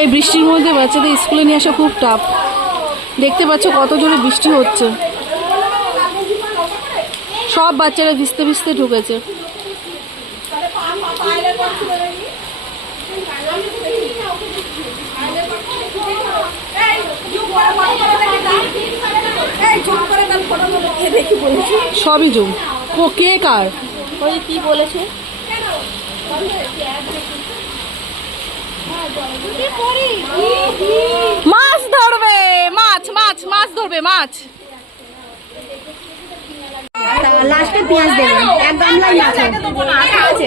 এই বৃষ্টির মধ্যে বাচ্চাদের স্কুলে নিয়ে আসা খুব টাফ দেখতে পাচ্ছ কত জোরে বৃষ্টি হচ্ছে। সব বাচ্চারা ভিজতে ভিজতে ঢুকেছে। সবই জুম। ও কে কার? ওই কি বলেছে? মাছ ধরবে মাছ মাছ মাছ ধরবে মাছ। লাস্টে পেঁয়াজ দেবেন এক গামলাই মাছ আছে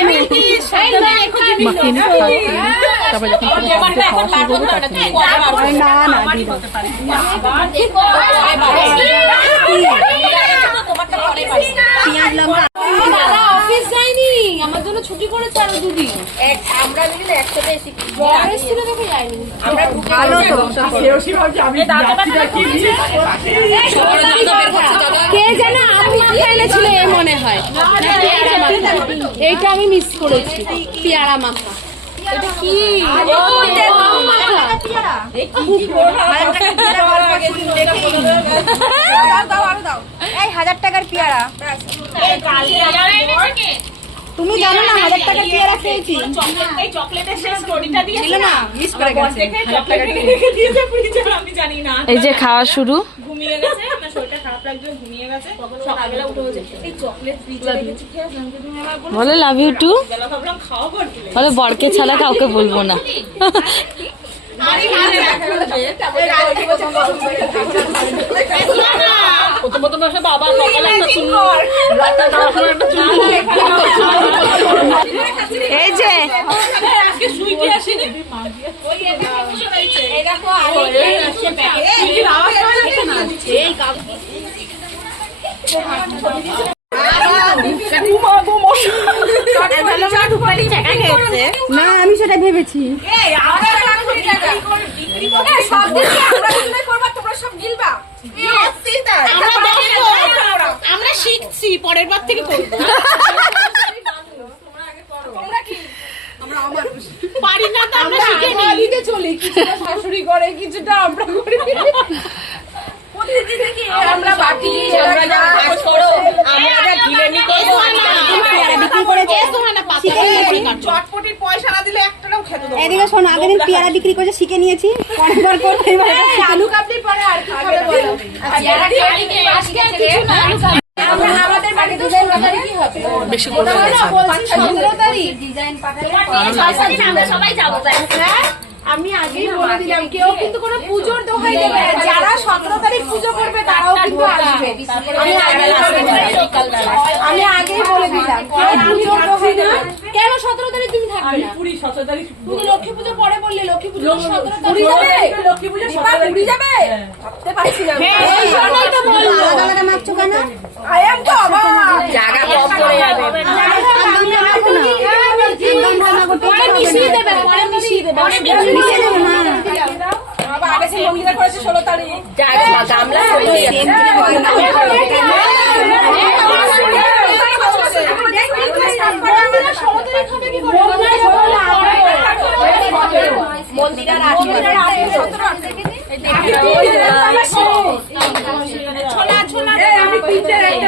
নে না পেঁয়াজ লঙ্কা দাদা। অফিস যায়নি আমার জন্য ছুটি করেছে আরও দুদিন। আমরা মিলে একসাথে এসে বড় এসেছিল দেখে যায়নি। আমরা ভালো তো কে জানে আম মনে হয়। এইটা আমি মিস করেছি। পেয়ারা মাখা এটা কি? ও, মাখা এই হাজার টাকার পেয়ারা। তুমি জানো না হাজার টাকার পেয়ারা খেয়েছি। ছিল না মিস করে গেছে। আমি জানি না। এই যে খাওয়া শুরু। ঘুমিয়ে গেছে বলো বলে লাভ ইউ টু বলে বরকে ছাড়া কাউকে বলব না। প্রথম বাবা সকালে একটা চুল যে। আজকে শুইতে আসিনি? এই না? আমি সেটা ভেবেছি। আমরা শিখছি পরের বার থেকে করব। পারি না তো আমরা শিখে নিই। চলি কিছুটা শাশুড়ি করে কিছুটা আমরা করি। আমরা বাটি আমরা যা ভাগ করো আমরা যা ঢিলে করব পেয়ারা বিক্রি করেছে। চটপটির পয়সা না দিলে দেবো এদিকে শোনো আগের দিন পেয়ারা বিক্রি করে শিখে নিয়েছি পরের বার করব শিখে আলু পরে আর কি খাবে বলো? আমাদের বাড়িতে হবে বেশি করে সতেরো তারিখ ডিজাইন পাঠালে সবাই যাব তাই। আমি আগেই বলে দিলাম কেউ কিন্তু কোনো পুজোর দোকান দেবে যারা সতেরো তারিখ পুজো করবে তারাও কিন্তু আসবে। আমি আগেই বলে দিলাম। আমি আগেই বলে দিলাম। পুজোর দোকান দেবে? কেন সতেরো তারিখ তুমি থাকবে না? পুরি সতেরো তারিখ তুমি লক্ষ্মী পুজো পরে বললে লক্ষ্মী পুজো সতেরো পুরি তারিখ যাবে লক্ষ্মী পুজো পুরি যাবে? ভাবতে পারছি না এই জন্যই তো বলল। আলাদা আলাদা মাপছো কেন? আই এম তো অবাক। জায়গা কম পড়ে যাবে। গামলা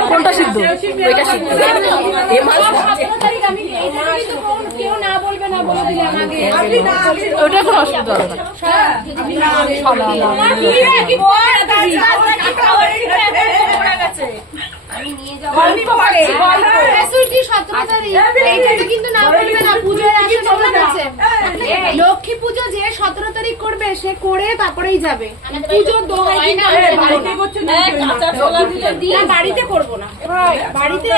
কোনটা সিদ্ধ কেউ না বলবে না বলে দিলাম আগে ওটা কোনো অসুবিধা হবে না আমি নিয়ে যাব গল্প করে সুইটি সতেরো তারিখ এইটাতে কিন্তু না বলবে না পুজোয় আসে চলে গেছে লক্ষ্মী পুজো যে সতেরো তারিখ করবে সে করে তারপরেই যাবে পুজো করব না। না বাড়িতে করব না। বাড়িতে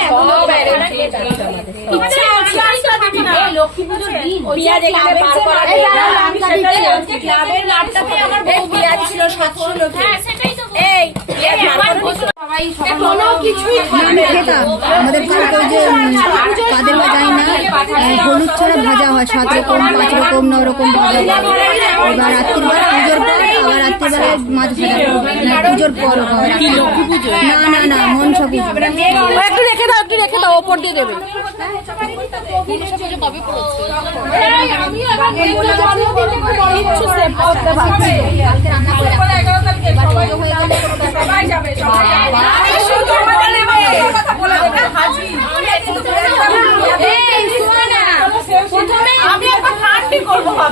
ছিল সাতশো লোকে আমি খেতাম আমাদের কালকে যে কাদের বা না হলুদ ছাড়া ভাজা হয় সাত রকম পাঁচ রকম নয় রকম ভাজা এবার রাত্রিবেলা পুজোর পর আবার রাত্রিবেলা মাছ ভাজা না পুজোর পর না না না মনসা পুজো একটু রেখে দাও একটু রেখে দাও ওপর দিয়ে দেবে পড়েছে কিচ্ছু সেভ করতে পারবে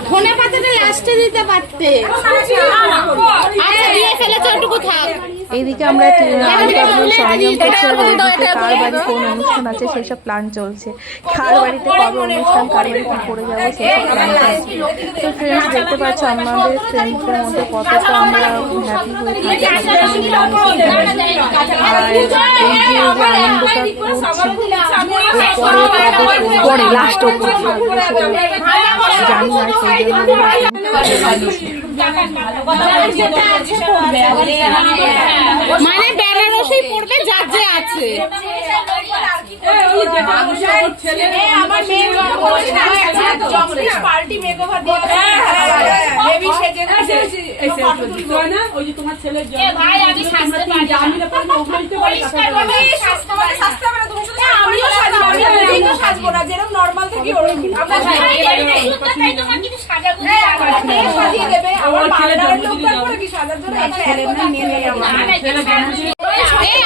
ধনে পাতাটা লাস্টে দিতে পারতে। আচ্ছা দিয়ে ফেলেছে ওটুকু থাক। এইদিকে আমরা ইন্টারভিউ সরঞ্জাম করছি আর ওইদিকে কার বাড়ি কোন অনুষ্ঠান আছে সেই সব প্ল্যান চলছে কার বাড়িতে কবে অনুষ্ঠান কার বাড়িতে করে যাব সেই সব প্ল্যান চলছে তো ফ্রেন্ডস দেখতে পাচ্ছ আমাদের ফ্রেন্ডসদের মধ্যে কতটা আমরা হ্যাপি হয়ে থাকি আর এই যে আনন্দটা করছি পরে লাস্ট জানি না সেই জন্য মানে বেনারসেই পড়বে যার যে আছে।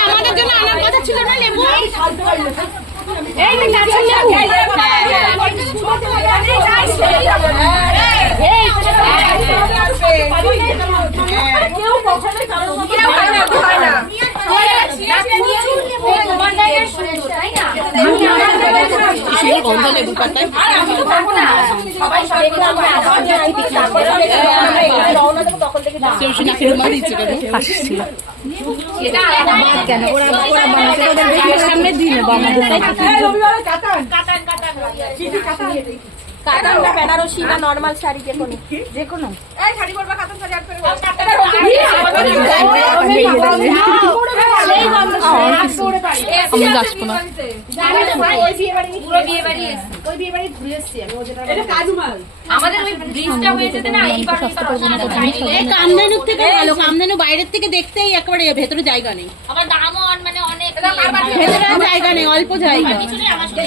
আমাদের জন্য আনার কথা ছিল না লেবু এই গাছের লেবু কেউ কখনো কেউ হয় না সুন্দর গন্ধ লেবু পাতায় সে নাকের রুমাল দিচ্ছে কেন হাসছিল কেন ওরা ওরা বানাতে ওদের বেশি সামনে বেনারসি না নর্মাল শাড়ি যে কোনো যে কোনো আমি আসব না আমাদের ওই ব্রিজটা না কামধেনুর থেকে ভালো কামদানু বাইরের থেকে দেখতেই একেবারে ভেতরে জায়গা নেই। আমার ভেতরে জায়গা নেই অল্প জায়গা। কিছু নেই আমার সাথে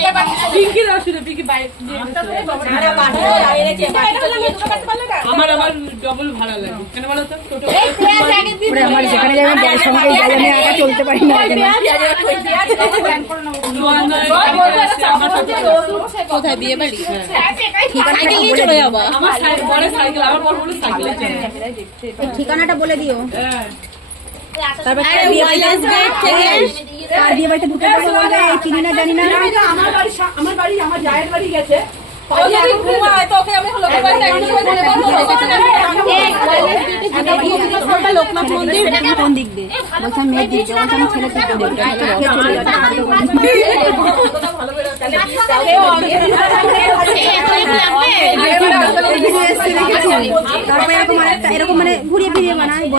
ওরা আমার যেখানে যাবে গ্যাস সঙ্গে যাই আমি একা চলতে পারি না কোথায় বিয়ে বাড়ি? ঠিকানাটা সাইকেল নিয়ে বলে চলে দিও ঠিকানাটা বলে দিও। তারপর আরে ওয়াইলেস গেট থেকে আর বিয়ে বাড়িতে ঢুকে বলবে চিনি না জানি না আমার বাড়ি আমার বাড়ি আমার জায়ের বাড়ি গেছে লোকনাথ মন্দির কোন দিক দিয়ে বলছে মেয়ের দিক দিয়ে বলছে আমি ছেলের দিক দিয়ে তারপরে এরকম এরকম মানে ঘুরিয়ে ফিরিয়ে বানায়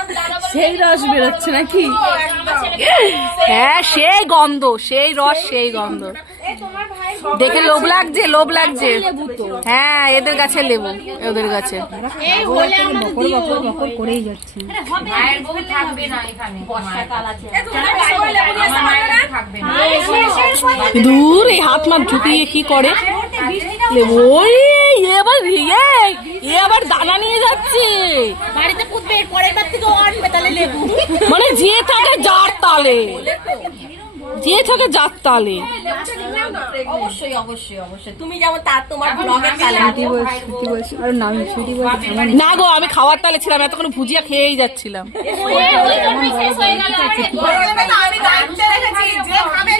সেই রস বেরোচ্ছে নাকি? হ্যাঁ সেই গন্ধ সেই রস সেই গন্ধ। দেখে লোভ লাগছে লোভ লাগছে। হ্যাঁ এদের গাছে লেবু ওদের গাছে করেই যাচ্ছে দূর এই হাত মাত ঢুকিয়ে কি করে? লেবু ওই এ আবার ইয়ে আবার দানা নিয়ে বাড়িতে পুতবে পরের বার থেকে আনবে তাহলে লেবু। মানে যে থাকে যার তালে। যে থাকে যার তালে। অবশ্যই অবশ্যই অবশ্যই। তুমি যেমন তার তোমার ব্লগের তালে। ছুটি বলছি ছুটি বলছি। আর নাম ছুটি বলছি না গো আমি খাওয়ার তালে ছিলাম এতক্ষণ ভুজিয়া খেয়েই যাচ্ছিলাম। ওই জন্যই শেষ গেল আমি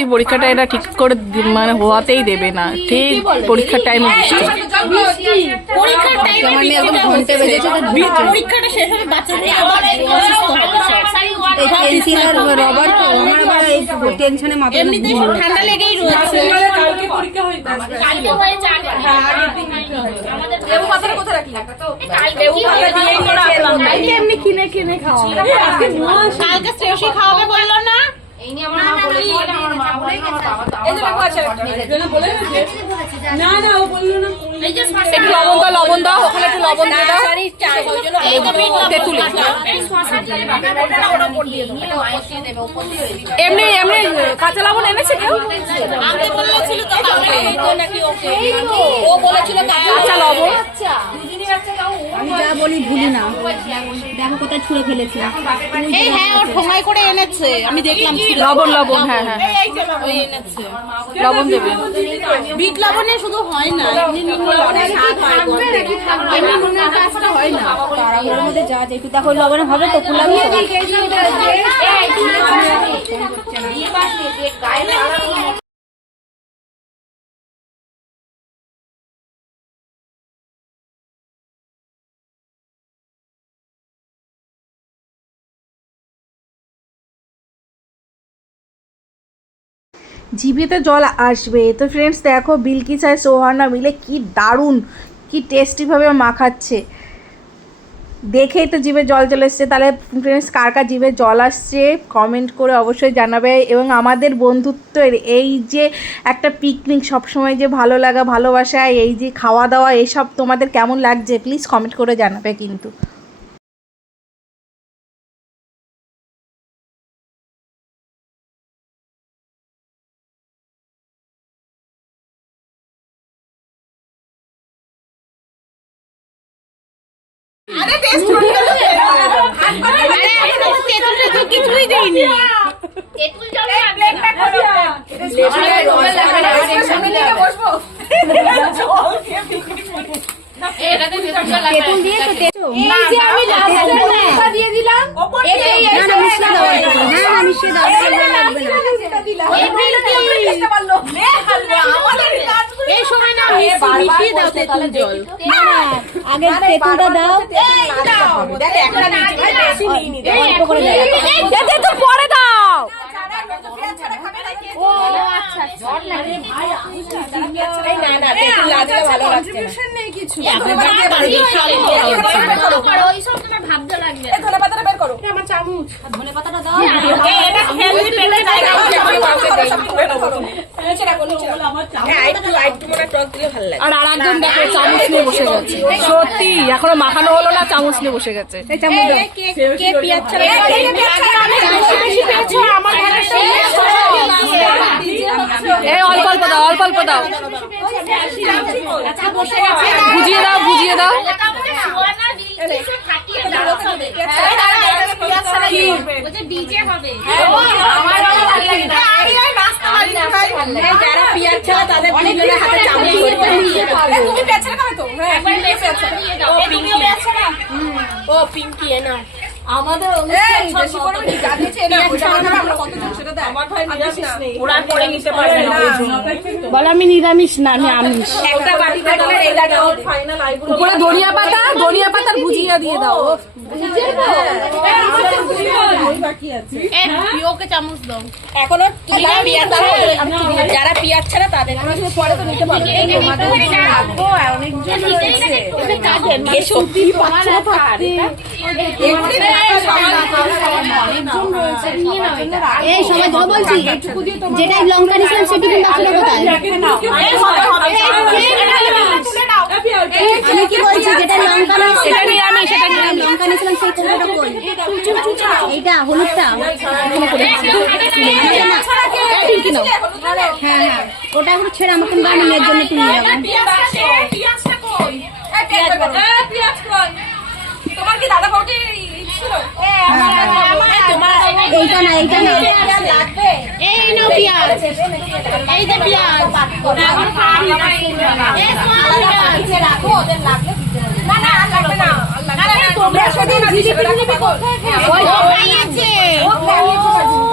দায়িত্বে রেখেছি যে খাবে এখানে ব্লগে উঠবে সেই ক্যামেরা অন করে তুই পরীক্ষাটা এটা ঠিক করে মানে হওয়াতেই দেবে না ঠিক পরীক্ষার টাইমে এমনি কিনে কিনে খাওয়া কালকে খাওয়াবে বলল না এই নিয়ে আমার মা বলেছিল আমার মা বলে আমার বাবা তো আমার বাবা এই যে একটু লবণ দাও লবণ দাও ওখানে একটু লবণ দিয়ে দাও। তেঁতুলি। এমনি এমনি কাঁচা লবণ এনেছে কেউ? কাঁচা লবণ। আমি যা বলি ভুলি না। দেখো কোথায় ছুঁড়ে ফেলেছি। এই হ্যাঁ ঠোঙায় করে এনেছে। আমি দেখলাম লবণ লবণ হ্যাঁ হ্যাঁ এই যে ওই এনেছে। লবণ দেবে। বিট লবণে শুধু হয় না হয় হয় দেখো লবণে হবে তো ফুলাবি তো জিভেতে জল আসবে। তো ফ্রেন্ডস দেখো, বিলকিস আর সোহানা মিলে কি দারুণ, কি টেস্টিভাবে মাখাচ্ছে। দেখেই তো জিভে জল চলে এসছে। তাহলে ফ্রেন্ডস কার কার জিভে জল আসছে কমেন্ট করে অবশ্যই জানাবে। এবং আমাদের বন্ধুত্বের এই যে একটা পিকনিক সবসময় যে ভালো লাগা, ভালোবাসা, এই যে খাওয়া দাওয়া এসব তোমাদের কেমন লাগছে প্লিজ কমেন্ট করে জানাবে কিন্তু আরে টেস্ট করতে হবে আরে এখন তো তেতুল তেতুল কিছুই দেইনি তেঁতুল জল আমি এটাতে তেঁতুল জল তেঁতুল দিয়ে তো তেঁতুল এই যে আমি লাস্টে দিয়ে দিলাম এই না না মিশিয়ে দাও অল্প করে। না না মিশিয়ে দাও ভালো লাগবে না এই সময় না মিশিয়ে দাও তেতুল জল না না আগে তেঁতুলটা দাও। পরে দাও করো ওই সব তোমার ভাবতে লাগবে না। আর আর একজন দেখো চামচ নিয়ে বসে গেছে। সত্যি এখনও মাখানো হলো না চামচ নিয়ে বসে গেছে। আমার এই অল্প অল্প দাও অল্প অল্প দাও। বুঝিয়ে দাও বুঝিয়ে দাও। সোয়ানা দিল কিছু হ্যাঁ আমাদের অনুষ্ঠান বেশি করে ওরা করে নিতে পারবে না। বলে আমি নিরামিষ না আমি আমিষ। একটা বাটি থাকলে এই জায়গায় ওর ফাইনাল আইগুলো উপরে ধনিয়া পাতা ধনিয়া পাতার ভুজিয়া দিয়ে দাও। ওকে চামচ দাও। এখনও যারা পিয়াজ যারা পিয়াজ ছাড়া তাদের পরে তো নিতে পারবে। এই যেটা লঙ্কা নিয়েছিলাম সেটি কিন্তু আসলে কোথায় কি বলছি যেটা লঙ্কা লঙ্কা নিয়েছিলাম সেই এইটা হলুদটা হ্যাঁ হ্যাঁ ওটা এখন ছেড়ে আমাকে বানিয়ে জন্য যাব তোমার কি দাদা বউটি এইটা না এইটা না এই নাও পিয়াজ এই যে পিয়াজ রাখো ওদের লাগলে না না আর লাগবে না না না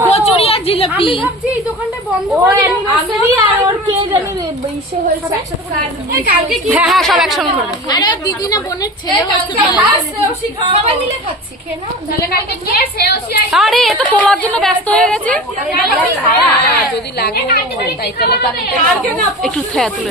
কচুরি আর জিলিপি ভাবছি এই দোকানটা বন্ধ ও অ্যানিভার্সারি আর ওর কে জানি রে ইসে হয়েছে কালকে কি হ্যাঁ হ্যাঁ সব আরে দিদি না বোনের ছেলে আরে এ তো তোমার জন্য ব্যস্ত হয়ে গেছে যদি লাগে তাই একটু খেয়া তুলে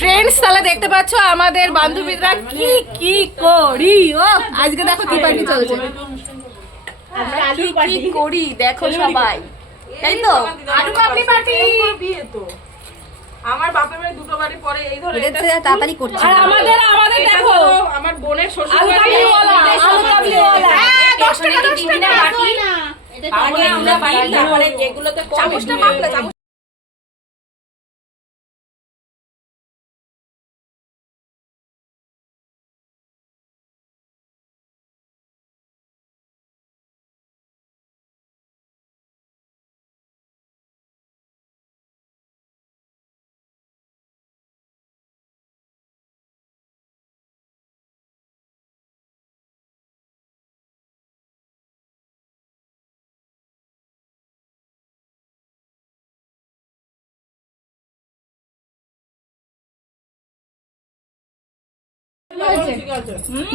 ফ্রেন্ডস তাহলে দেখতে পাচ্ছ আমাদের বান্ধবীরা কি কি করি ও আজকে দেখো কি পার্টি চলছে। কি কি করি দেখো সবাই। তাই তো? আলু পার্টি। বিয়ে তো আমার বাপের বাড়ি দুটো বাড়ি পরে এই ধরে এটা তাড়াতাড়ি করছি। আর আমাদের আমাদের দেখো। আমার বোনের শ্বশুর আলু কাবলিওয়ালা আলু কাবলিওয়ালা দশ টাকা দশ টাকা। বাটি আমরা বাটি তারপরে যেগুলোতে চামচটা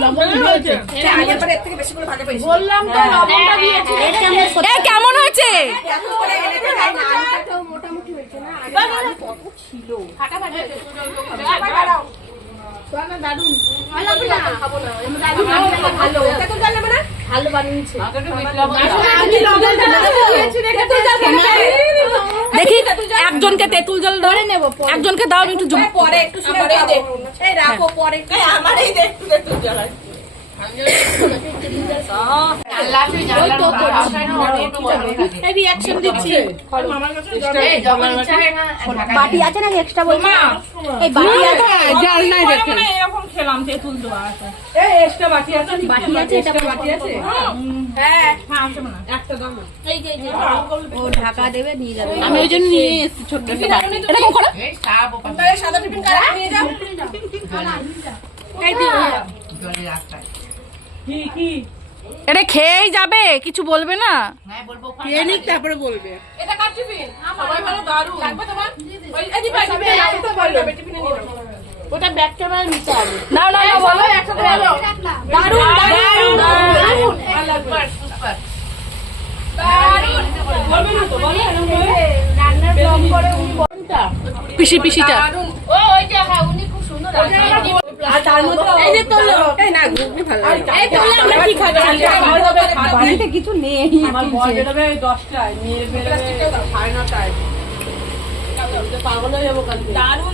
মাপলে চামচ আগের বারে দেখি একজনকে তেঁতুল জল ধরে নেব একজনকে দাও একটু জল পরে একটু পরে এই রাখো পরে একটু দে তুই জ্বালা রিয়াকশন দিচ্ছি। বাটি আছে নাকি এক্সট্রা বলছি? এই বাটি আছে। খেলাম তেঁতুল আছে। বাটি আছে এটা বাটি আছে? ও ঢাকা দেবে নিয়ে যাবে। আমি ওই জন্য নিয়ে এসেছি ছোট্ট একটা। বাটি। এরকম করো সাদা টিফিন কারা নিয়ে যাও। এটা খেয়েই যাবে কিছু বলবে না? এটা কার টিফিন? সবাই ভালো দারুণ। লাগবে তোমার? ওই এই দিবা টিফিনে টিফিনে নিয়ে নাও ওটা ব্যাক ক্যামেরা নিতে হবে না না না বলো। একসাথে বলো। দারুণ দারুণ দারুণ সুপার সুপার। কিছু নেই। আমার বড় বেরোবে 10টায় মেয়ে দারুণ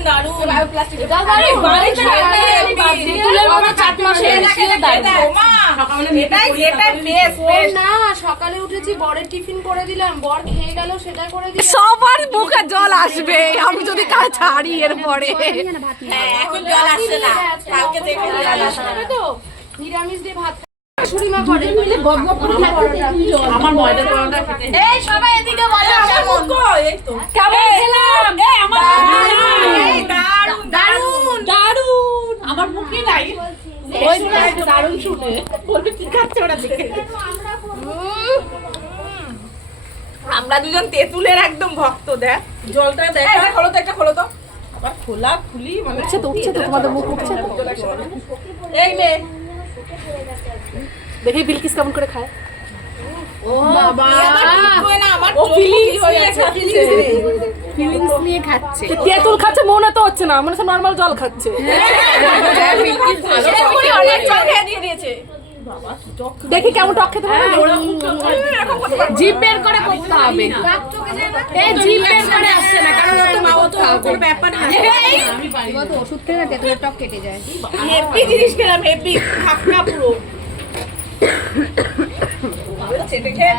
সকালে উঠেছি বরের টিফিন করে দিলাম বর খেয়ে গেল সেটা করে দিলাম সবার মুখে জল আসবে আমি যদি কাজ ছাড়ি এর পরে নিরামিষ দিয়ে ভাত আমার ময়দা পরোটা খেতে এই সবাই এদিকে বলো কেমন? কেমন খেলাম এই আমার এই দারুণ দারুণ। দারুণ। আমার মুখে নাই। ওই দারুণ শুনে বলবে কি খাচ্ছে ওরা দেখে? আমরা দুজন তেঁতুলের একদম ভক্ত দেখ। জলটা দেখ একটা খোলো তো একটা খোলো তো। আবার খোলা খুলি মানে উঠছে তো উঠছে তো তোমাদের মুখ উঠছে তো। এই নে দেখি বিলকিস কেমন করে খায় ও হয়ে আছে ফিলিংস নিয়ে খাচ্ছে তেঁতুল খাচ্ছে মনে তো হচ্ছে না মনে হচ্ছে নর্মাল জল খাচ্ছে দেখি কেমন টক খেতে পারে। জিপ বের করে করতে হবে। এই জিপ বের করে আসছে না কারণ ও তো মা তো কোনো ব্যাপার না। তো ওষুধ খেলে না তেঁতুলের টক কেটে যায়। হেপি জিনিস খেলাম হেপি। খাপকা পুরো। চেটে খেয়ে